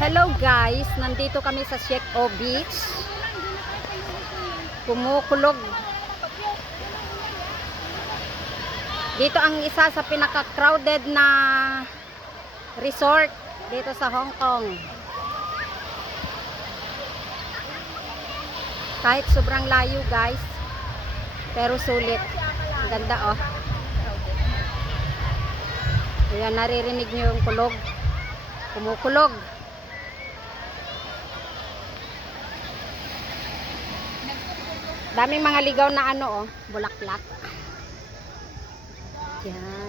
Hello guys, nandito kami sa Siek-O Beach. Kumukulog. Dito ang isa sa pinaka-crowded na resort dito sa Hong Kong. Kahit sobrang layo guys, pero sulit. Ang ganda oh. Ayan, naririnig nyo yung kulog. Kumukulog. Daming mga ligaw na ano oh, bulaklak. Yan.